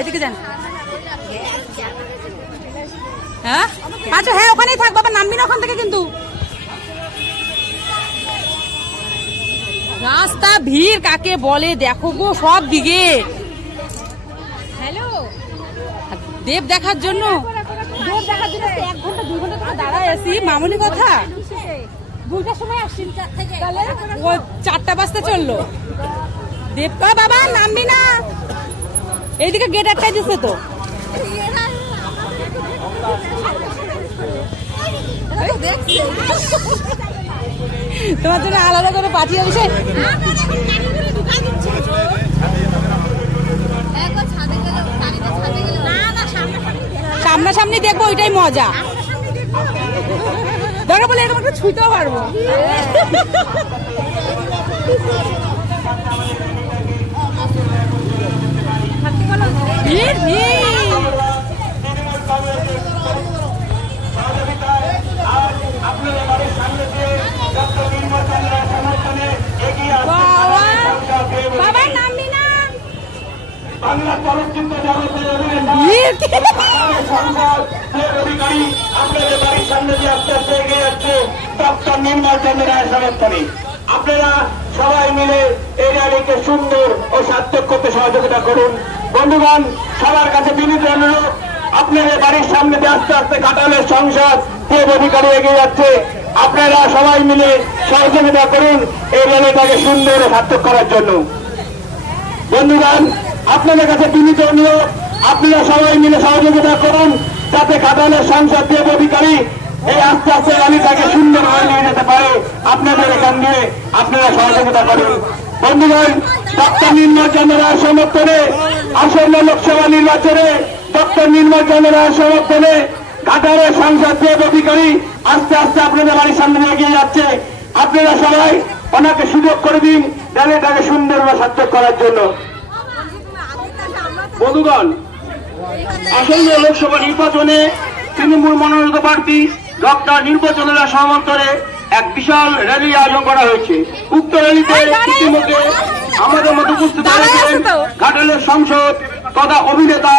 এদিকে যান। হ্যাঁ? আচ্ছা হ্যাঁ ওখানেই থাক বাবা নামবি না ওখান থেকে কিন্তু। রাস্তা ভিড় কাকে বলে? দেখো গো সব দিকে। হ্যালো দেব দেখার জন্য। দেব দেখার জন্য এক ঘণ্টা আছি মামুলি কথা? দুইটার সময় আসছি ও চারটা বাজতে চলল। দেবকা বাবা নামবি না। এইদিকে গেট আটকাই দিচ্ছে তো। তোমার জন্য আলাদা করে পাঠিয়ে দিছে। সামনাসামনি দেখব ওইটাই মজা। দরকার বলে এরকম একটু ছুঁতেও পারব। বাংলা চলচ্চিত্র জগতের যে আপনাদের বাড়ির সামনে দিয়ে আস্তে আস্তে এগিয়ে যাচ্ছে ডক্টর নির্মল চন্দ্র রায় আপনারা সবাই মিলে এই র্যালিকে সুন্দর ও সার্থক করতে সহযোগিতা করুন। বন্ধুগণ, সবার কাছে বিনীত অনুরোধ, আপনাদের বাড়ির সামনে দিয়ে আস্তে আস্তে কাটালের সংসদ যে অধিকারী এগিয়ে যাচ্ছে। আপনারা সবাই মিলে সহযোগিতা করুন এই র্যালিটাকে সুন্দর ও সার্থক করার জন্য। বন্ধুগণ, আপনাদের কাছে বিনীত অনুরোধ আপনারা সবাই মিলে সহযোগিতা করুন যাতে কাতালের সংসদ দেব অধিকারী। এই আস্তে আস্তে র্যালিটাকে সুন্দরভাবে নিয়ে যেতে পারে আপনাদের এখান দিয়ে। আপনারা সহযোগিতা করুন। বন্ধুগণ ডক্টর নির্মল চন্দ্র রায়ের সমর্থনে আসন্ন লোকসভা নির্বাচনে ডক্টর নির্মল চন্দ্র রায়ের সমর্থনে কাতারের সংসদ দেব অধিকারী আস্তে আস্তে আপনাদের বাড়ির সামনে এগিয়ে যাচ্ছে। আপনারা সবাই ওনাকে সুযোগ করে দিন র্যালিটাকে সুন্দরভাবে সার্থক করার জন্য। বন্ধুগণ আসন্ন লোকসভা নির্বাচনে তৃণমূল মনোনীত প্রার্থী ডক্টর নির্বাচনের সমর্থনে এক বিশাল র্যালি আয়োজন করা হয়েছে। উক্ত র্যালিতে ইতিমধ্যে আমাদের মধ্যে উপস্থিত হয়েছেন ঘাটালের সংসদ তথা অভিনেতা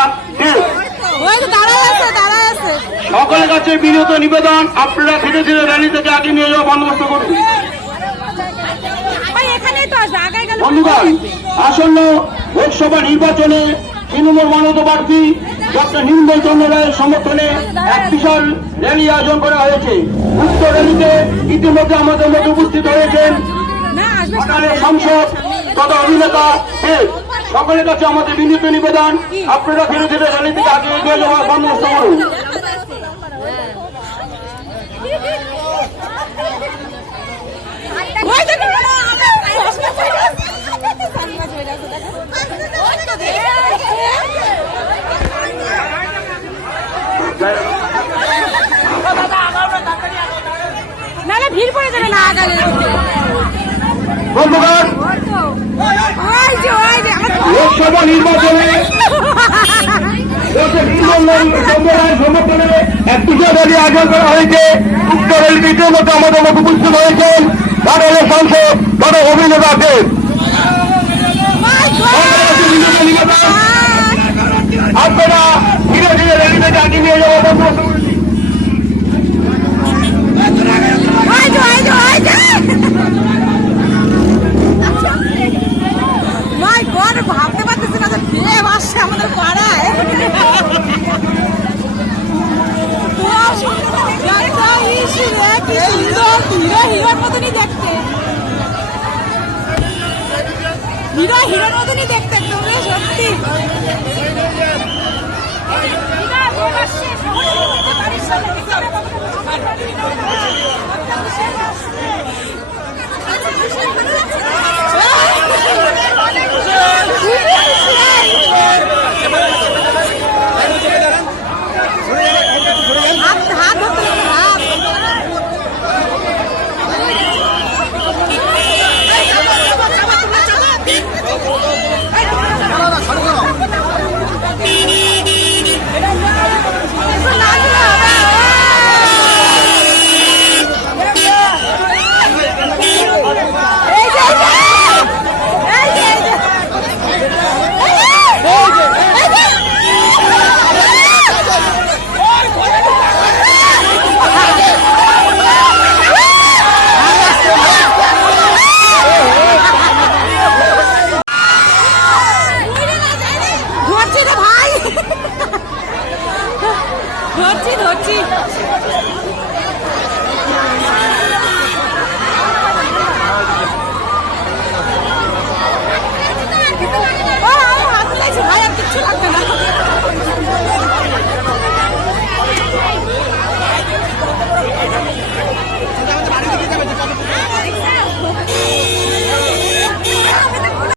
সকলের কাছে বিনীত নিবেদন আপনারা ধীরে ধীরে র্যালি থেকে আগে নিয়ে যাওয়া বন্দোবস্ত করুন। বন্ধুগণ আসন্ন লোকসভা নির্বাচনে তৃণমূল মনোনীত প্রার্থী ডক্টর নির্মল চন্দ্র রায়ের সমর্থনে এক বিশাল র্যালি আয়োজন করা হয়েছে। উক্ত র্যালিতে ইতিমধ্যে আমাদের মধ্যে উপস্থিত হয়েছেন সাংসদ তথা অভিনেতা সকলের কাছে আমাদের বিনীত নিবেদন। আপনারা ধীরে র্যালি থেকে আগে এগিয়ে যাওয়ার করুন ওই তো চশমা পরে আছে। সানগ্লাস পরে আছে, দেখো। ওই তো দেখ। নাহলে ভিড় পড়ে যাবে না আগালে বন্ধুগণ লোকসভা নির্বাচনে সমর্থনে এক আয়োজন করা হয়েছে। আমাদের মধ্যে উপস্থিত হয়েছেন। সংসদ বড় অভিনেতা দেব My আপনারা ধীরে ধীরে র্যালিতে জানিয়ে নিয়ে যাওয়া বন্ধ ওই যে ওই যে ওই যে মাই গড ভাবতে পারতেছি না যে দেব আসছে আমাদের পাড়ায় একটা ইস্যু রে, কি সুন্দর হিরো হিরোর মতনই দেখতে। হিরো হিরোর মতনই দেখতে একদম সত্যি। হাত